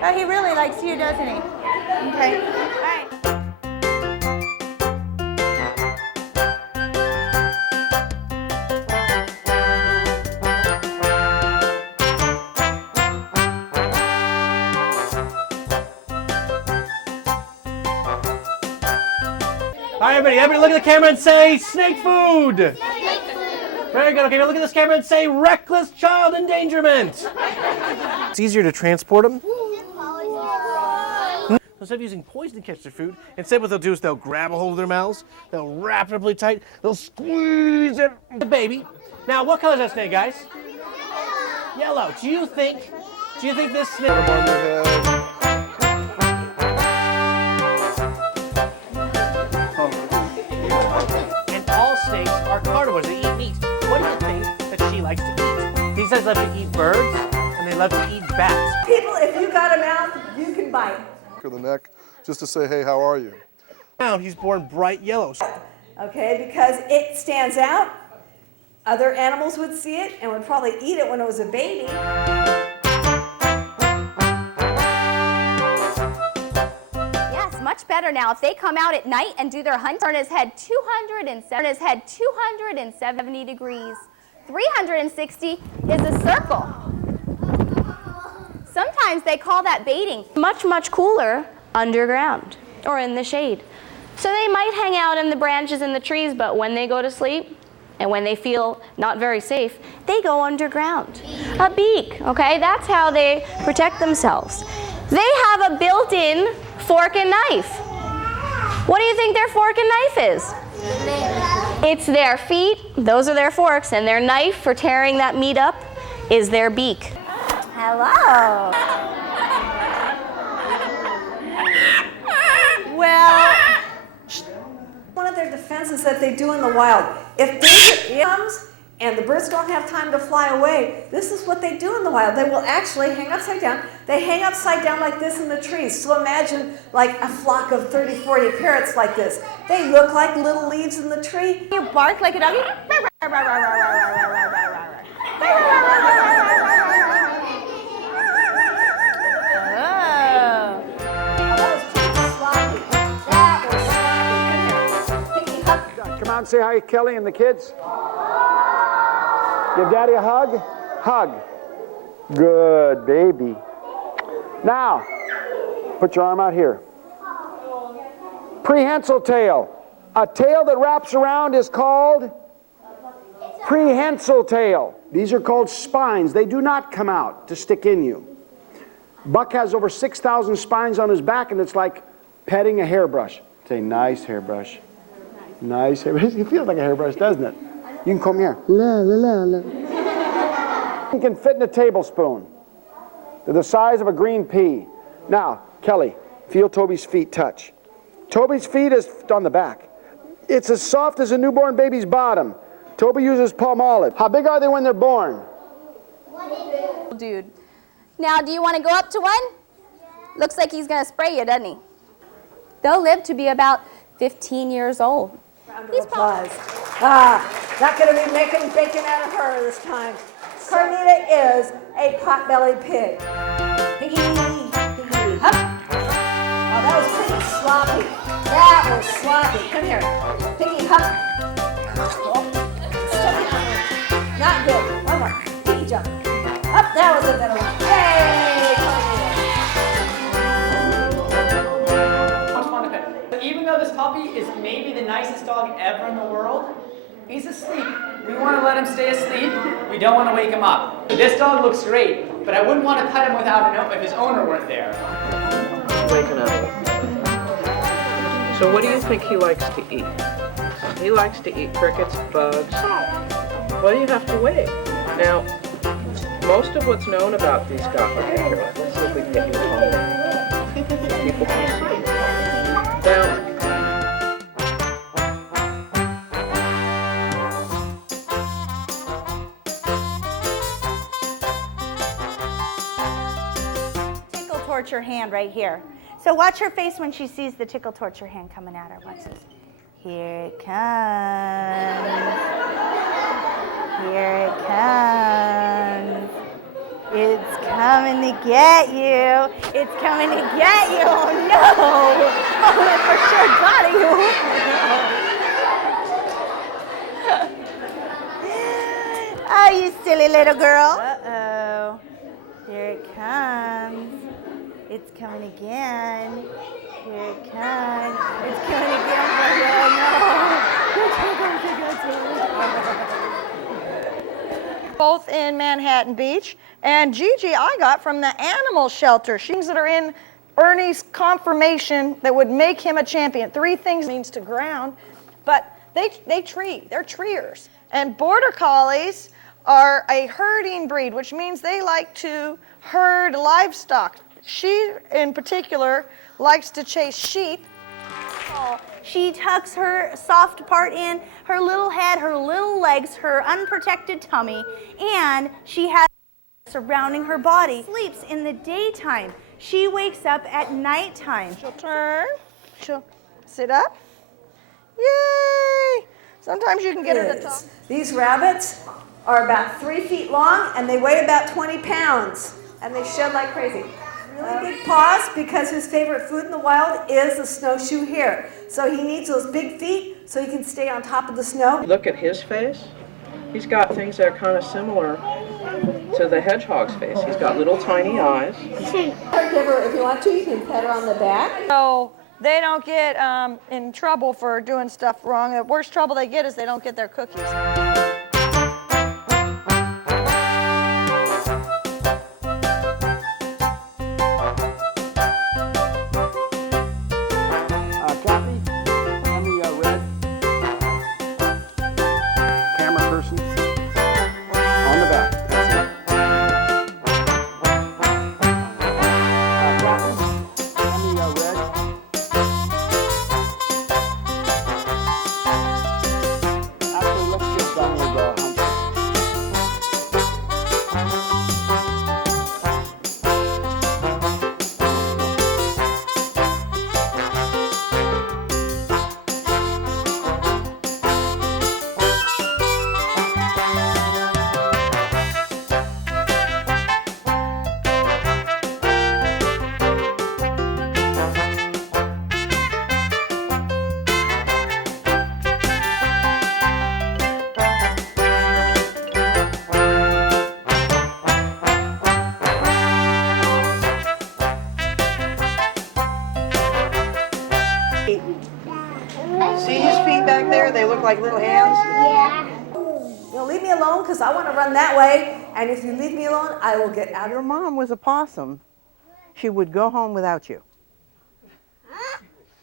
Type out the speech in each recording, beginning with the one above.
Oh, he really likes you, doesn't he? Okay. All right. All right, everybody look at the camera and say snake food. Snake food. Very good. Okay, look at this camera and say reckless child endangerment. It's easier to transport them. So instead of using poison to catch their food, instead what they'll do is they'll grab a hold of their mouths, they'll wrap it up really tight, they'll squeeze it, the baby. Now, what color is that snake, guys? Yellow. Do you think this snake... And all snakes are carnivores, they eat meat. What do you think that she likes to eat? These guys love to eat birds, and they love to eat bats. People, if you got a mouth, you can bite. Or the neck, just to say, hey, how are you? Now he's born bright yellow. Okay, because it stands out. Other animals would see it and would probably eat it when it was a baby. Yes, much better now. If they come out at night and do their hunt, turn his head 270 degrees. 360 is a circle. Sometimes they call that baiting. Much, much cooler underground or in the shade. So they might hang out in the branches in the trees, but when they go to sleep and when they feel not very safe, they go underground. A beak, okay? That's how they protect themselves. They have a built-in fork and knife. What do you think their fork and knife is? It's their feet, those are their forks, and their knife for tearing that meat up is their beak. Hello. Well, One of their defenses that they do in the wild, if danger comes and the birds don't have time to fly away, this is what they do in the wild. They will actually hang upside down. They hang upside down like this in the trees. So imagine like a flock of 30, 40 parrots like this. They look like little leaves in the tree. you bark like a doggy. Come on, say hi, Kelly and the kids. Give Daddy a hug. Hug. Good, baby. Now, put your arm out here. Prehensile tail. A tail that wraps around is called prehensile tail. These are called spines. They do not come out to stick in you. Buck has over 6,000 spines on his back, and it's like petting a hairbrush. Say, nice hairbrush. Nice hairbrush. It feels like a hairbrush, doesn't it? You can comb here. La, la, la, la. You can fit in a tablespoon. They're the size of a green pea. Now, Kelly, feel Toby's feet touch. Toby's feet is on the back. It's as soft as a newborn baby's bottom. Toby uses palm olive. How big are they when they're born? Dude. Now, do you want to go up to one? Looks like he's going to spray you, doesn't he? They'll live to be about 15 years old. Round of applause. Not going to be making bacon out of her this time. Carnita is a pot-bellied pig. Piggy, piggy, hup. Oh, that was pretty sloppy. That was sloppy. Come here. Piggy, hup. Oh, not good. One more. Piggy jump. Up, that was a better one. Hey, Even though this puppy is maybe the nicest dog ever in the world, he's asleep. We want to let him stay asleep. We don't want to wake him up. This dog looks great, but I wouldn't want to pet him without if his owner weren't there. Waking up. So what do you think he likes to eat? He likes to eat crickets, bugs. Well, you have to wait. Now, most of what's known about these dogs. Okay, here, let's see if we can get you a phone. People can see. Now, Tickle torture hand right here. So watch her face when she sees the tickle torture hand coming at her. Watch this. Here it comes. Here it comes. It's coming to get you. It's coming to get you. Oh no! Oh, it for sure got you. Oh, you silly little girl. Uh-oh. Here it comes. It's coming again. Here it comes. It's coming again. Both in Manhattan Beach. And Gigi I got from the animal shelter. Things that are in Ernie's confirmation that would make him a champion. 3 things means to ground, but they tree. They're treers. And border collies are a herding breed, which means they like to herd livestock. She, in particular, likes to chase sheep. She tucks her soft part in, her little head, her little legs, her unprotected tummy, and she has surrounding her body. Sleeps in the daytime. She wakes up at nighttime. She'll turn, she'll sit up. Yay! Sometimes you can get her to talk. These rabbits are about 3 feet long and they weigh about 20 pounds and they shed like crazy. Really big paws because his favorite food in the wild is the snowshoe hare. So he needs those big feet so he can stay on top of the snow. Look at his face. He's got things that are kind of similar to the hedgehog's face. He's got little tiny eyes. Caregiver, if you want to, you can pet her on the back. So they don't get in trouble for doing stuff wrong. The worst trouble they get is they don't get their cookies. Kathy, hand me a red camera person on the back. That's it. Kathy, hand me a red. Actually, let's get done with the hunting. See his feet back there? They look like little hands. You'll leave me alone because I want to run that way. And if you leave me alone, I will get out of Your mom was a possum. She would go home without you.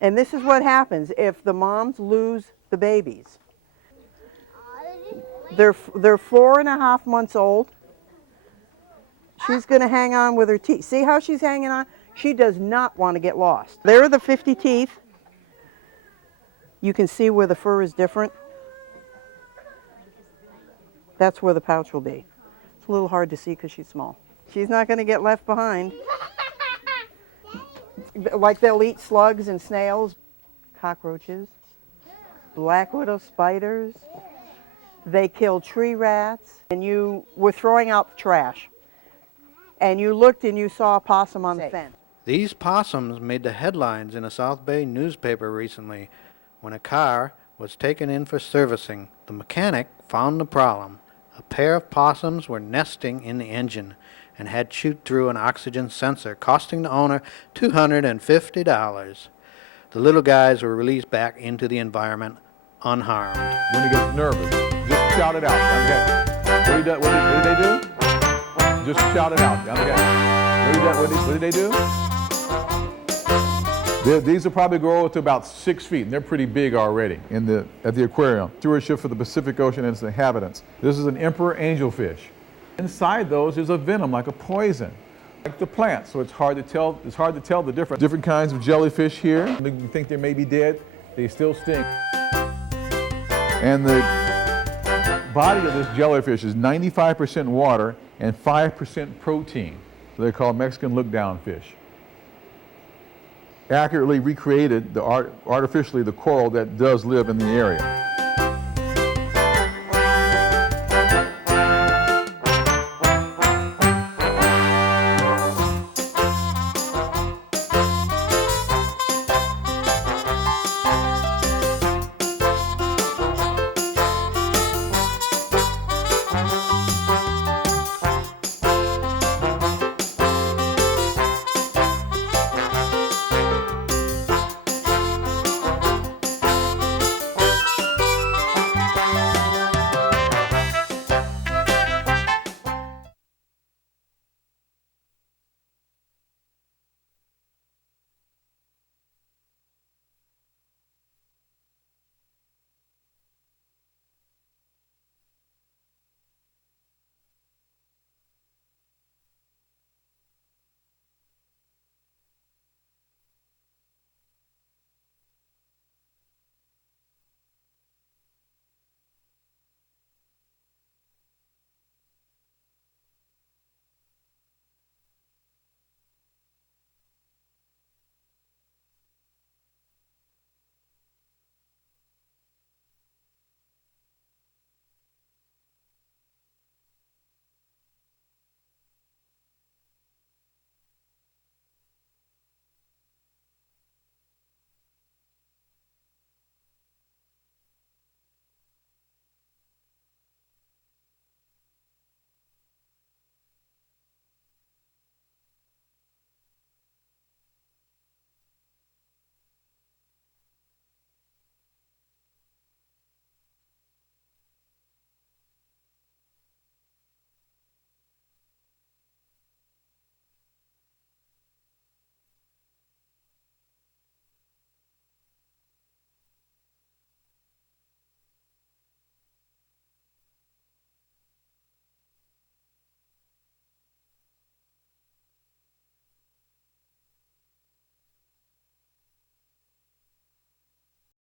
And this is what happens if the moms lose the babies. They're 4.5 months old. She's going to hang on with her teeth. See how she's hanging on? She does not want to get lost. There are the 50 teeth. You can see where the fur is different. That's where the pouch will be. It's a little hard to see because she's small. She's not going to get left behind. Like they'll eat slugs and snails, cockroaches, black widow spiders. They kill tree rats. And you were throwing out the trash. And you looked and you saw a possum on the fence. These possums made the headlines in a South Bay newspaper recently when a car was taken in for servicing. The mechanic found the problem. A pair of possums were nesting in the engine and had chewed through an oxygen sensor, costing the owner $250. The little guys were released back into the environment unharmed. When he gets nervous, just shout it out. Okay. What did they do? Just shout it out. Okay. What did they do? These will probably grow to about 6 feet, and they're pretty big already at the aquarium. Stewardship for the Pacific Ocean and its inhabitants. This is an emperor angelfish. Inside those is a venom, like a poison, like the plant. So it's hard to tell. It's hard to tell the difference. Different kinds of jellyfish here. You think they may be dead, they still sting. And the body of this jellyfish is 95% water and 5% protein. So they're called Mexican look-down fish. Accurately recreated artificially the coral that does live in the area.